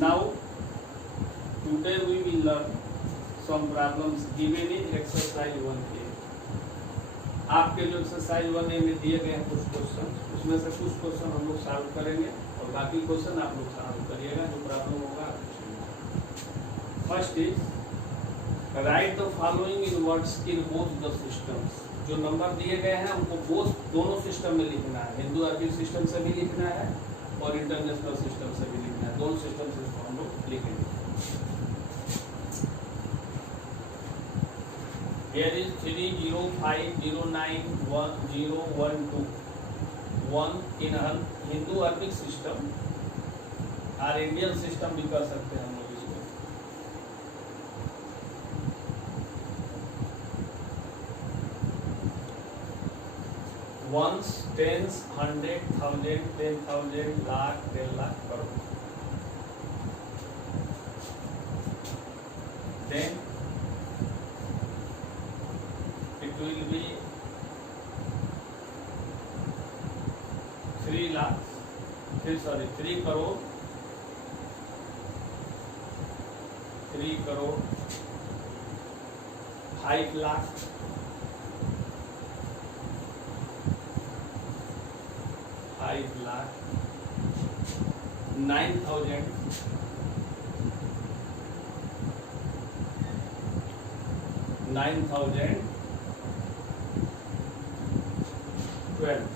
Now today we will learn some problems given in exercise 1A. आपके जो exercise 1A में दिए गए हैं कुछ क्वेश्चन, उसमें से कुछ क्वेश्चन हम लोग सॉल्व करेंगे और बाकी क्वेश्चन आप लोग सॉल्व करिएगा, जो प्रॉब्लम होगा। First is right the following in words in both the systems. जो नंबर दिए गए हैं हमको बोथ दोनों सिस्टम में लिखना है, हिंदू अरबी सिस्टम से भी लिखना है और इंटरनेशनल सिस्टम से भी लिखना है। दोनों सिस्टम से हम लोग लिखेंगे। Here is 305091012 1 in Hindu Arabic system और इंडियन सिस्टम भी कर सकते हैं हम लोग इसको। Ones, tens, 100, 1000, 10,000, lakh, 10 lakh, crore. Then it will be 3 crore, 5 lakh, 9,000, 12।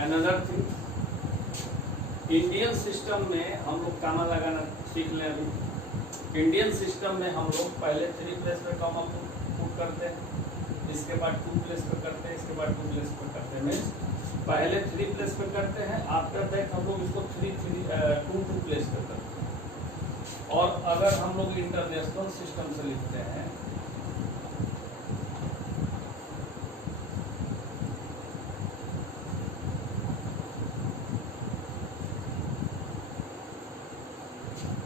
Another thing, Indian system में हम लोग कामा लगाना सीख लें। अभी इंडियन सिस्टम में हम लोग पहले 3 प्लेस पे कामा पुट करते हैं, इसके बाद 2 प्लेस पे करते हैं, इसके बाद 2 प्लेस पे करते हैं। मीन्स पहले 3 प्लेस पे करते हैं, आफ्टर दैट हम लोग इसको 2 प्लेस पे करते हैं। और अगर हम लोग इंटरनेशनल सिस्टम से लिखते हैं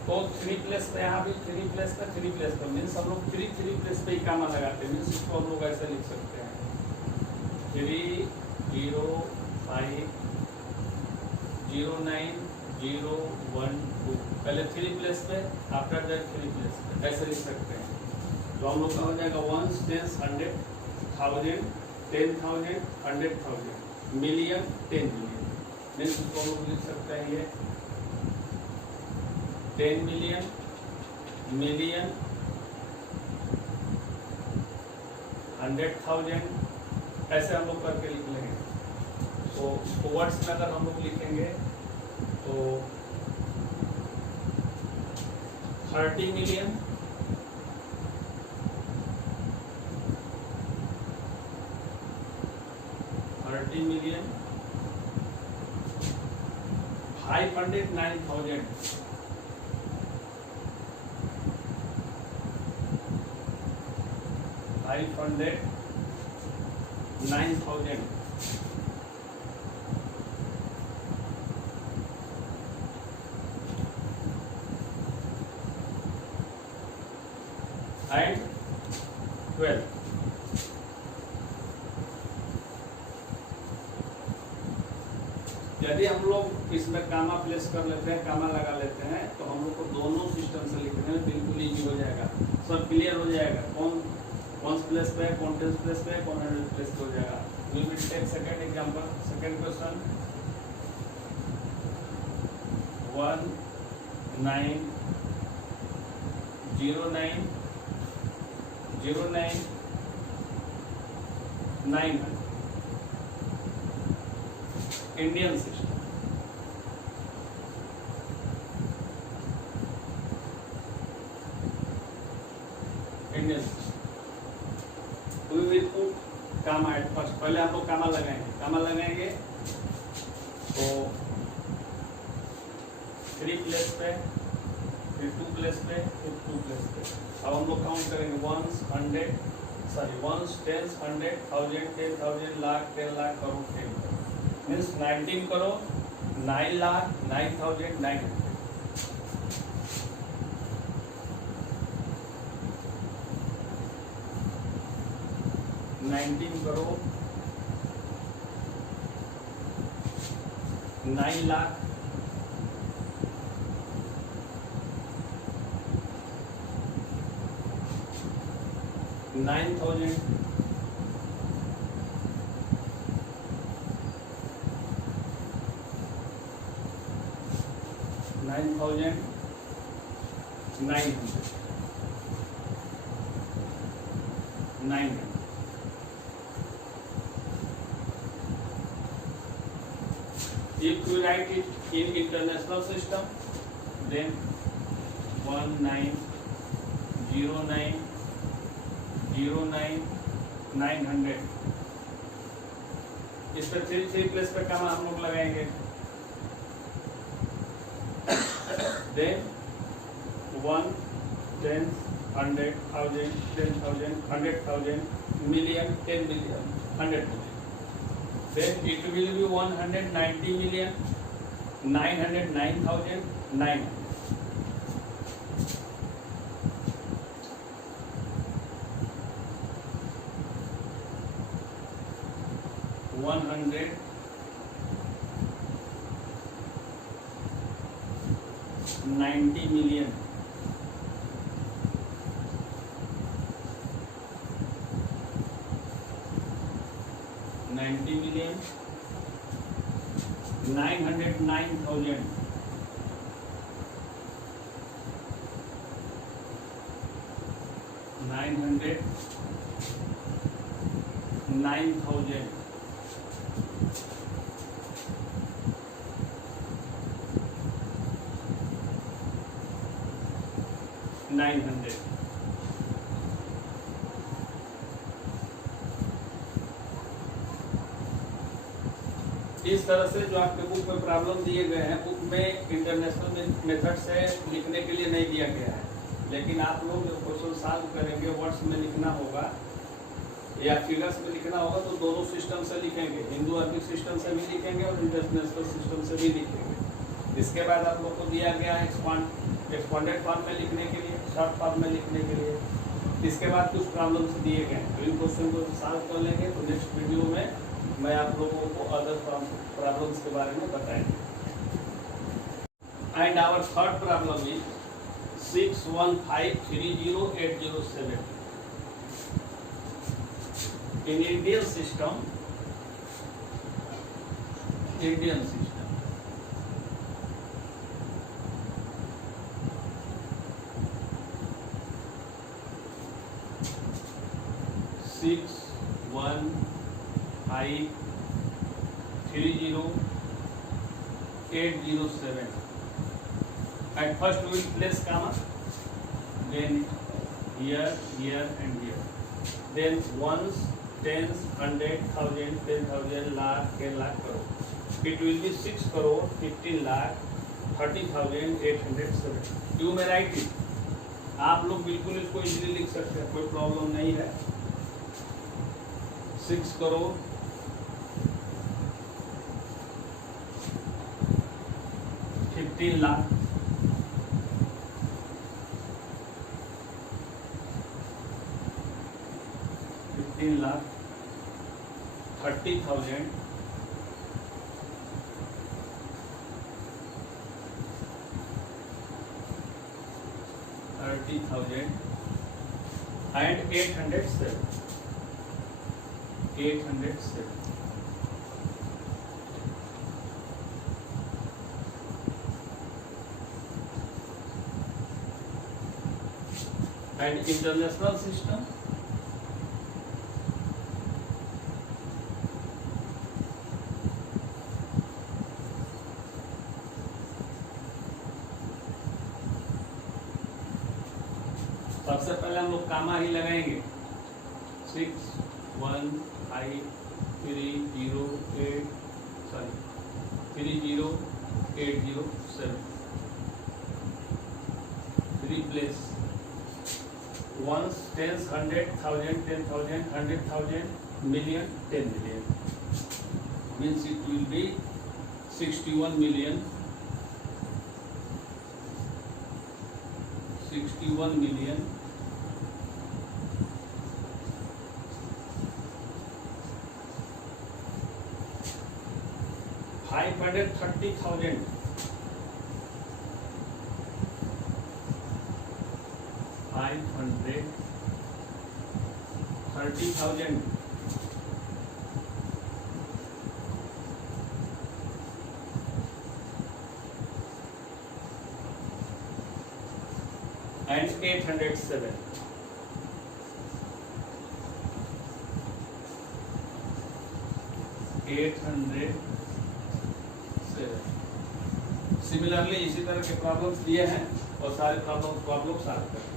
तो 3 प्लेस पे, यहाँ भी 3 प्लेस पे, 3 प्लेस पे, मीन्स हम लोग 3 प्लेस पे ही कामा लगाते हैं। मीन्स इसको हम लोग ऐसे लिख सकते हैं 305091012। पहले 3 प्लेस पे, आफ्टर दैट 3 प्लेस पे, ऐसे लिख सकते हैं। तो हम लोग का हो जाएगा 1, 10, 100, 1000, 10,000, 100,000, मिलियन, 10 मिलियन। मीन्स इसको हम लोग लिख सकते हैं ये 10 मिलियन, मिलियन, 100,000, ऐसे हम लोग करके लिख लेंगे। तो वर्ड्स में अगर हम लोग लिखेंगे तो 30 मिलियन, 509,000, 509,000, and 12। यदि हम लोग इसमें कामा प्लेस कर लेते हैं, कामा लगा लेते हैं, तो हम लोग को दोनों सिस्टम से लिखने में बिल्कुल इजी हो जाएगा, सब क्लियर हो जाएगा। कौन प्लेस पे, कौन टेंस प्लेस पे, कौन 100 प्लेस पे हो जाएगा। We will take second example, second question 1909 Indian system. Indian system we will put comma at first. पहले आप लोग कामा लगाएंगे तो 3 प्लेस पे, फिर 2 प्लेस पे, फिर 2 प्लेस पे। अब हम लोग काउंट करेंगे 1, 10, 100, 1000, 10,000, lakh, 10 lakh, crore, 10 crore. Means 19 crore, 9 lakh, 9,900। 19 crore 9 lakh, 9,000, 9,900, 900. If we write it in international system, then 190909 इस पर थ्री प्लेस पे कमा हम लोग लगाएंगे। Then 1, 10, 100, 1000, 10,000, 100,000, million, 10 million, 100 million. Then it will be 190 million, 909,900. $190 million. $90 million, 909,000. $909,000. $900. इस तरह से जो आपके बुक में प्रॉब्लम दिए गए हैं, बुक में इंटरनेशनल मेथड से लिखने के लिए नहीं दिया गया है, लेकिन आप लोग जो क्वेश्चन सॉल्व करेंगे वर्ड्स में लिखना होगा या फिगर्स में लिखना होगा, तो दोनों सिस्टम से लिखेंगे, हिंदू अरबिक सिस्टम से भी लिखेंगे और इंटरनेशनल सिस्टम से भी लिखेंगे। इसके बाद आप लोग को दिया गया है एक्सपांडेड फॉर्म में लिखने के लिए, शॉर्ट फॉर्म में लिखने के लिए। इसके बाद कुछ प्रॉब्लम्स दिए गए हैं, तो इन क्वेश्चन को सॉल्व कर लेंगे, तो नेक्स्ट वीडियो में मैं आप लोगों को अदर प्रॉब्लम्स के बारे में बताएंगे। And our third problem is 61530,807 in Indian system. 61530,807. At first we will place comma, then here, here and here. Then ones, tens, 100, 1,000, 10,000, lakh, 10 lakh, crore. It will be 6 crore, 15 lakh, 30,807. You may write it. आप लोग बिल्कुल इसको easily लिख सकते हैं, कोई problem नहीं है। 6 crore 15 lakh 30,000 and 807. And international system, सबसे पहले हम लोग कामा ही लगाएंगे। 30,807 replace ones, tens, 100, 1,000, 10,000, 100,000, million, 10 million. Means it will be 61 million. 61 million 5 530,000 530,000 and 807. 807 similarly इसी तरह के प्रॉब्लम्स दिए हैं और सारे प्रॉब्लम्स को आप लोग सॉल्व करें।